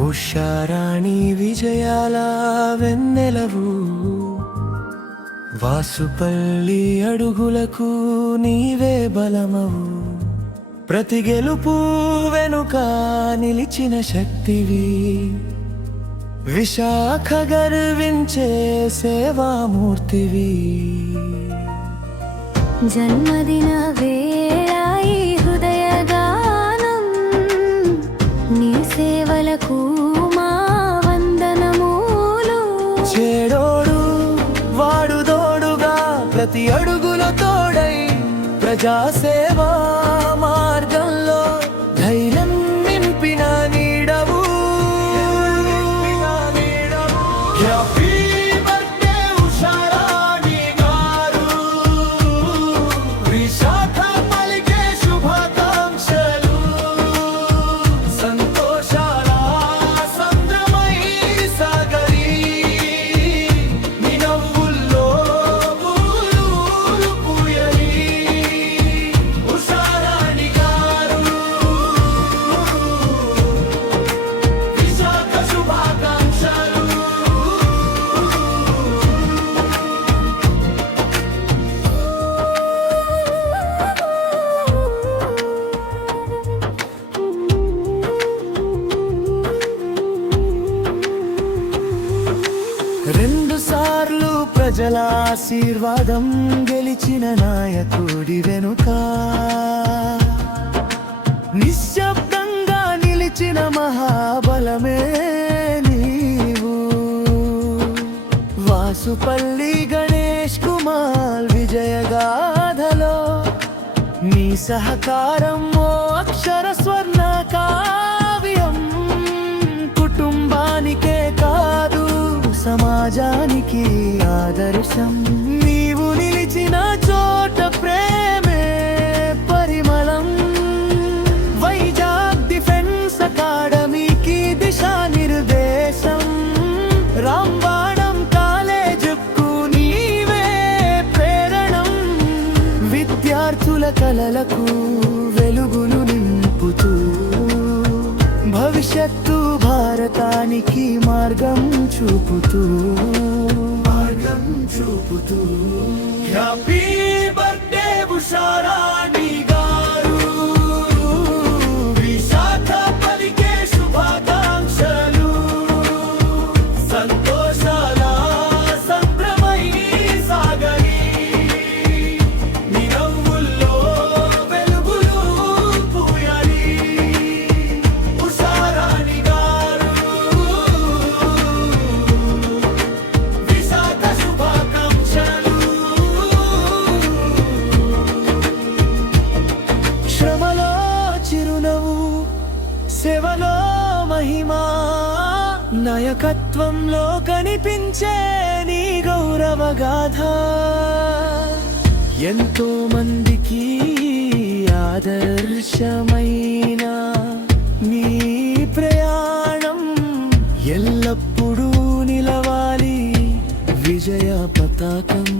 ఉషారాణి విజయాల వెన్నెలవు, వాసుపల్లి అడుగులకు నీవే బలమవు. ప్రతి గెలుపు వెనుక నిలిచిన శక్తివి, విశాఖ గర్వించే సేవామూర్తివి. జన్మదిన వేళాయి హృదయగానం, నీ సేవలకు మా వందనములు. చేడోడు వాడుదోడుగా ప్రతి అడుగులో తోడై ప్రజాసేవా మార్గంలో ధైర్యం నింపిన నీడవు. హ్యాపీ బర్త్డే ఉషారాణి గారు, విశాఖ పలికే శుభాకాంక్షలు. సంతోషాల సంద్రమై సాగరి, నీ నవ్వుల్లో పూలు పూయలి. ఉషారాణి గారు, విశాఖ శుభాకాంక్షలు. రెండు సార్లు ప్రజల ఆశీర్వాదం గెలిచిన నాయకుడి వెనుక నిశ్శబ్దంగా నిలిచిన మహాబలమే నీవు. వాసుపల్లి గణేష్ కుమార్ విజయగాథలో నీ సహకారం ఓ అక్షర స్వర్ణ కావ్యం. కుటుంబానికే కాదు సమాజానికి ఆదర్శం. నీవు నిలిచిన చోట ప్రేమే పరిమళం. వైజాగ్ డిఫెన్స్ అకాడమీకి దిశా నిర్దేశం. రాంబాణం కాలేజుకు నీవే ప్రేరణం. విద్యార్థుల కలలకు వెలుగులు నింపుతూ భవిష్యత్తు భారతానికి మార్గం చూపుతూ హ్యాపీ బర్త్డే ఉషారాణి గారు, విశాఖ పలికే శుభాకాంక్షలు. సంతోషాల సంభ్రమై సాగరి, నీ నవ్వుల్లో వెలుగులు పూయాలి. ఉషారాణి గారు, విశాఖ శుభాకాంక్షలు. శ్రమలో చిరునవ్వు, సేవలో మహిమా, నాయకత్వంలో కనిపించే నీ గౌరవగాథ. ఎంతో మందికి ఆదర్శమైన నీ ప్రయాణం ఎల్లప్పుడూ నిలవాలి విజయ పతాకం.